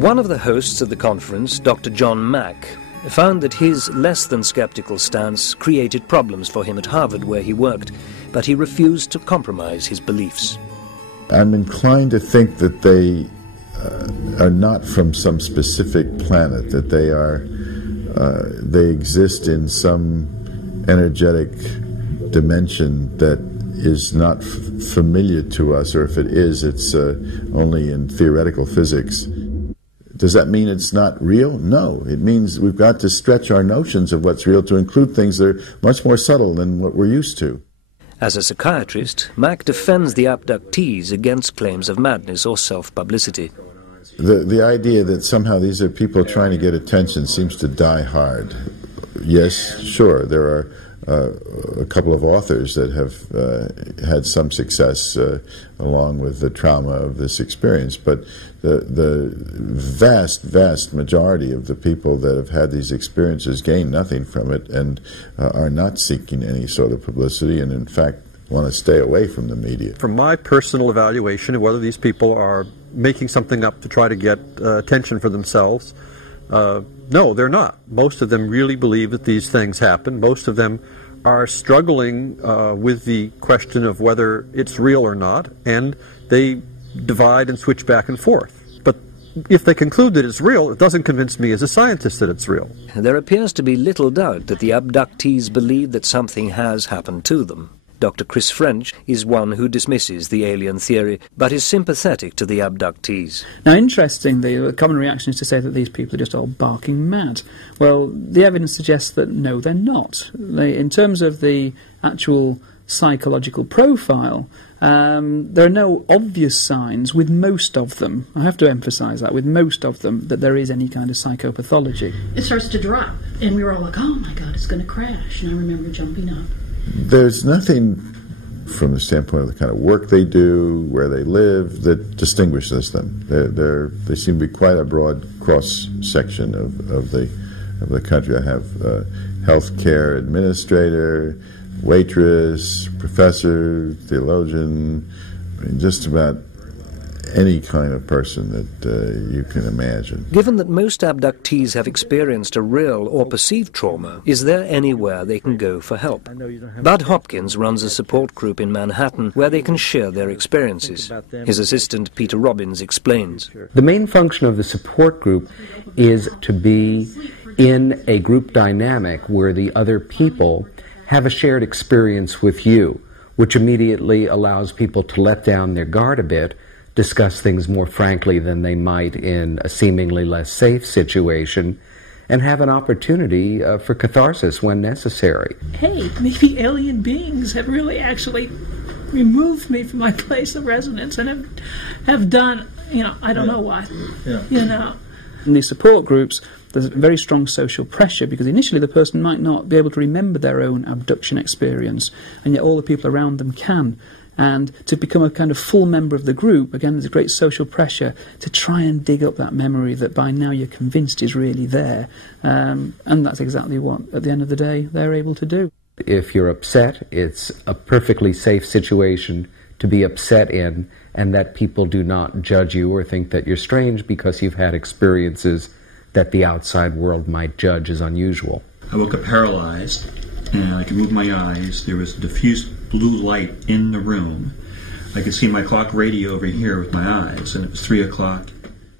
One of the hosts of the conference, Dr. John Mack, found that his less-than-skeptical stance created problems for him at Harvard, where he worked, but he refused to compromise his beliefs. I'm inclined to think that they are not from some specific planet, that they exist in some energetic dimension that is not familiar to us, or if it is, it's only in theoretical physics. Does that mean it's not real? No. It means we've got to stretch our notions of what's real to include things that are much more subtle than what we're used to. As a psychiatrist, Mack defends the abductees against claims of madness or self-publicity. The idea that somehow these are people trying to get attention seems to die hard. Yes, sure, there are a couple of authors that have had some success along with the trauma of this experience, but the vast majority of the people that have had these experiences gain nothing from it and are not seeking any sort of publicity, and in fact want to stay away from the media. From my personal evaluation of whether these people are making something up to try to get attention for themselves, no, they're not. Most of them really believe that these things happen. Most of them are struggling with the question of whether it's real or not, and they divide and switch back and forth. But if they conclude that it's real, it doesn't convince me as a scientist that it's real. There appears to be little doubt that the abductees believe that something has happened to them. Dr. Chris French is one who dismisses the alien theory, but is sympathetic to the abductees. Now, interestingly, the common reaction is to say that these people are just all barking mad. Well, the evidence suggests that no, they're not. In terms of the actual psychological profile, there are no obvious signs with most of them. I have to emphasise that, with most of them, that there is any kind of psychopathology. It starts to drop, and we were all like, oh my God, it's going to crash. And I remember jumping up. There's nothing from the standpoint of the kind of work they do, where they live, that distinguishes them. They seem to be quite a broad cross-section of the country. I have healthcare administrator, waitress, professor, theologian, I mean, just about any kind of person that you can imagine. Given that most abductees have experienced a real or perceived trauma, is there anywhere they can go for help? Bud Hopkins runs a support group in Manhattan where they can share their experiences. His assistant Peter Robbins explains. The main function of the support group is to be in a group dynamic where the other people have a shared experience with you, which immediately allows people to let down their guard a bit, discuss things more frankly than they might in a seemingly less safe situation, and have an opportunity for catharsis when necessary. Hey, maybe alien beings have really actually removed me from my place of residence and have done, I don't know what, In these support groups, there's very strong social pressure because initially the person might not be able to remember their own abduction experience, and yet all the people around them can. And to become a kind of full member of the group, again, there's a great social pressure to try and dig up that memory that by now you're convinced is really there. And that's exactly what, at the end of the day, they're able to do. If you're upset, it's a perfectly safe situation to be upset in, and that people do not judge you or think that you're strange because you've had experiences that the outside world might judge as unusual. I woke up paralyzed, and I could move my eyes. There was diffuse blue light in the room. I could see my clock radio over here with my eyes, and it was 3 o'clock,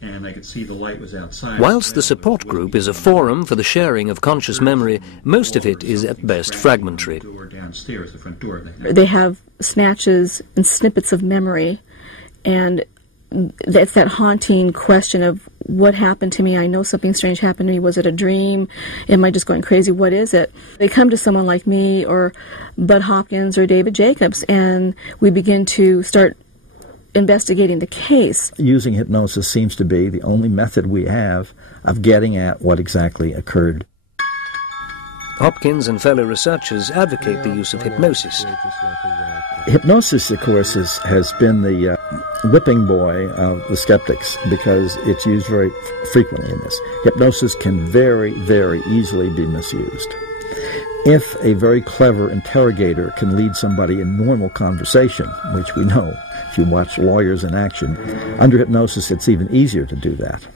and I could see the light was outside. Whilst the support group is a forum for the sharing of conscious memory, most of it is at best fragmentary. Downstairs, the front door. They have snatches and snippets of memory, and it's that haunting question of what happened to me. I know something strange happened to me. Was it a dream? Am I just going crazy? What is it? They come to someone like me or Bud Hopkins or David Jacobs, and we begin to start investigating the case. Using hypnosis seems to be the only method we have of getting at what exactly occurred. Hopkins and fellow researchers advocate the use of hypnosis. Hypnosis, of course, has been the whipping boy of the skeptics because it's used very frequently in this. Hypnosis can very, very easily be misused. if a very clever interrogator can lead somebody in normal conversation, which we know if you watch lawyers in action, under hypnosis it's even easier to do that.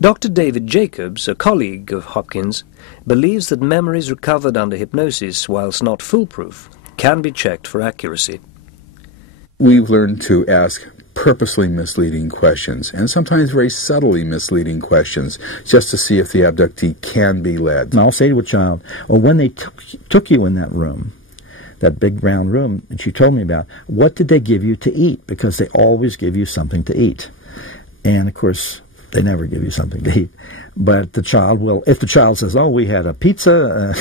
Dr. David Jacobs, a colleague of Hopkins, believes that memories recovered under hypnosis, whilst not foolproof, can be checked for accuracy. We've learned to ask purposely misleading questions, and sometimes very subtly misleading questions, just to see if the abductee can be led. And I'll say to a child, or when they took you in that room, that big round room that you told me about, what did they give you to eat? Because they always give you something to eat. And, of course, they never give you something to eat. But the child will, if the child says, oh, we had a pizza,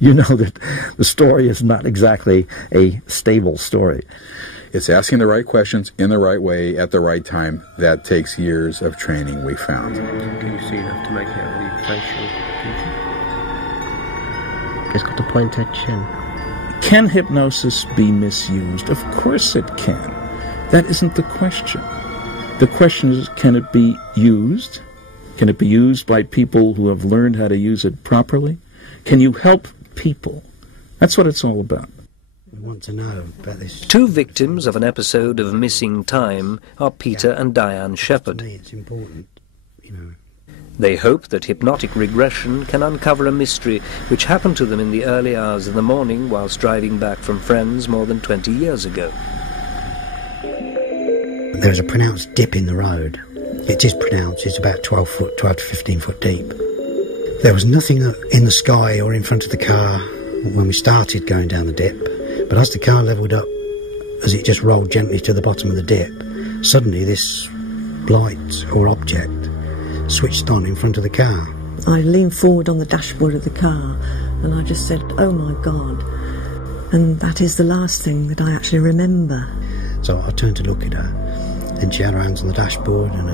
you know that the story is not exactly a stable story. It's asking the right questions in the right way at the right time. That takes years of training, we found. Can you see enough to make out any facial feature? It's got a pointed chin. Can hypnosis be misused? Of course it can. That isn't the question. The question is, can it be used? Can it be used by people who have learned how to use it properly? Can you help people? That's what it's all about. We want to know about this. Two victims of an episode of missing time are Peter and Diane Shepherd. To me, it's important, you know. They hope that hypnotic regression can uncover a mystery which happened to them in the early hours of the morning whilst driving back from friends more than 20 years ago. There is a pronounced dip in the road. It is pronounced. It's about 12 to 15 foot deep. There was nothing in the sky or in front of the car when we started going down the dip. But as the car levelled up, as it just rolled gently to the bottom of the dip, suddenly this light or object switched on in front of the car. I leaned forward on the dashboard of the car and I just said, oh my God. And that is the last thing that I actually remember. So I turned to look at her, and she had her hands on the dashboard and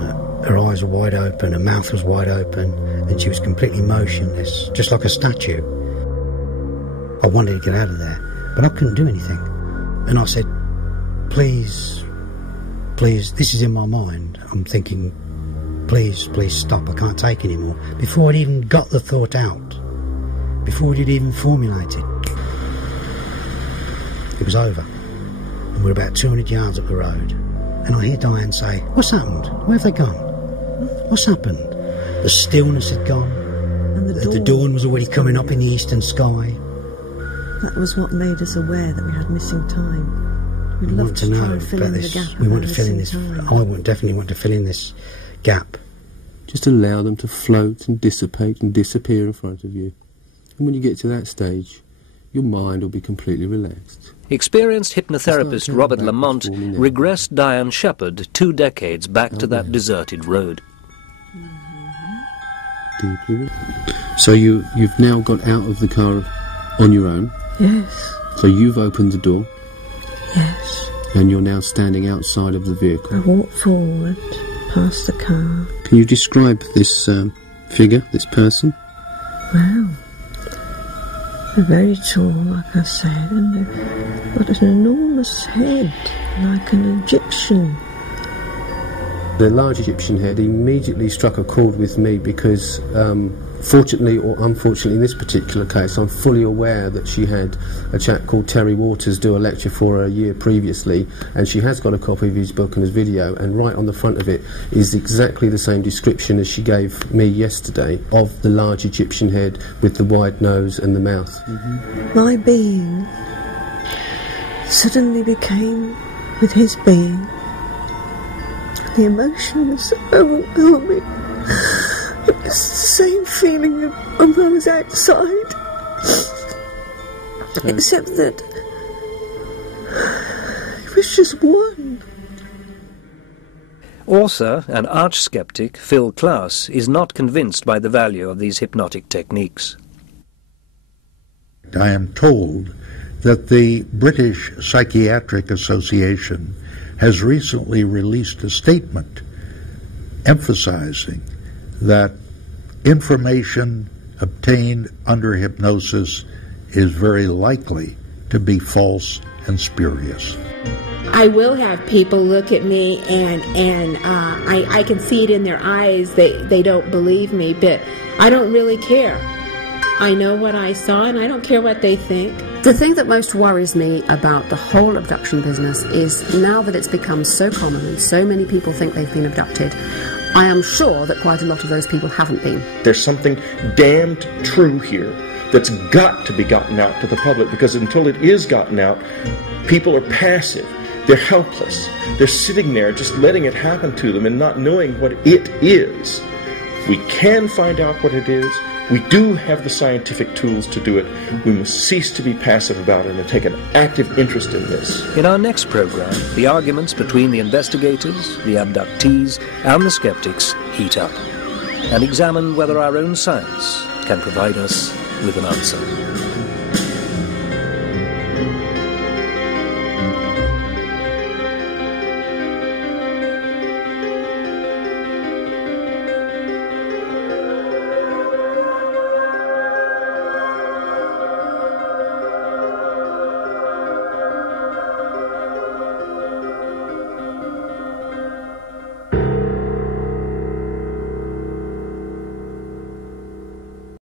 her eyes were wide open, her mouth was wide open, and she was completely motionless, just like a statue. I wanted to get out of there, but I couldn't do anything. And I said, please, this is in my mind. I'm thinking, please stop, I can't take anymore. Before I'd even got the thought out, before it had even formulated, it was over. And we're about 200 yards up the road. And I hear Diane say, what's happened? Where have they gone? What's happened? The stillness had gone. And the dawn was already coming up in the eastern sky. That was what made us aware that we had missing time. We'd We love want to to try know and fill about in this. the gap. We of want that to fill in this. missing time. I would definitely want to fill in this gap. Just allow them to float and dissipate and disappear in front of you. And when you get to that stage, your mind will be completely relaxed. Experienced hypnotherapist Robert Lamont regressed Diane Shepherd 2 decades back to that deserted road. Deeply. So you've now got out of the car on your own? Yes. So you've opened the door? Yes. And you're now standing outside of the vehicle? I walked forward, past the car. Can you describe this figure, this person? Wow. They're very tall, like I said, and they've got an enormous head, like an Egyptian. The large Egyptian head immediately struck a chord with me because, fortunately or unfortunately in this particular case, I'm fully aware that she had a chap called Terry Waters do a lecture for her a year previously, and she has got a copy of his book and his video, and right on the front of it is exactly the same description as she gave me yesterday of the large Egyptian head with the wide nose and the mouth. My being suddenly became with his being. The emotion was so overwhelming. It was the same feeling of when I was outside, except that it was just one. Author and arch-skeptic Phil Klass is not convinced by the value of these hypnotic techniques. I am told that the British Psychiatric Association has recently released a statement emphasizing that information obtained under hypnosis is very likely to be false and spurious. I will have people look at me and I can see it in their eyes. They don't believe me, but I don't really care. I know what I saw, and I don't care what they think. The thing that most worries me about the whole abduction business is now that it's become so common and so many people think they've been abducted, I am sure that quite a lot of those people haven't been. There's something damned true here that's got to be gotten out to the public, because until it is gotten out, people are passive. They're helpless. They're sitting there just letting it happen to them and not knowing what it is. We can find out what it is. We do have the scientific tools to do it. We must cease to be passive about it and take an active interest in this. In our next program, the arguments between the investigators, the abductees, and the skeptics heat up, and examine whether our own science can provide us with an answer.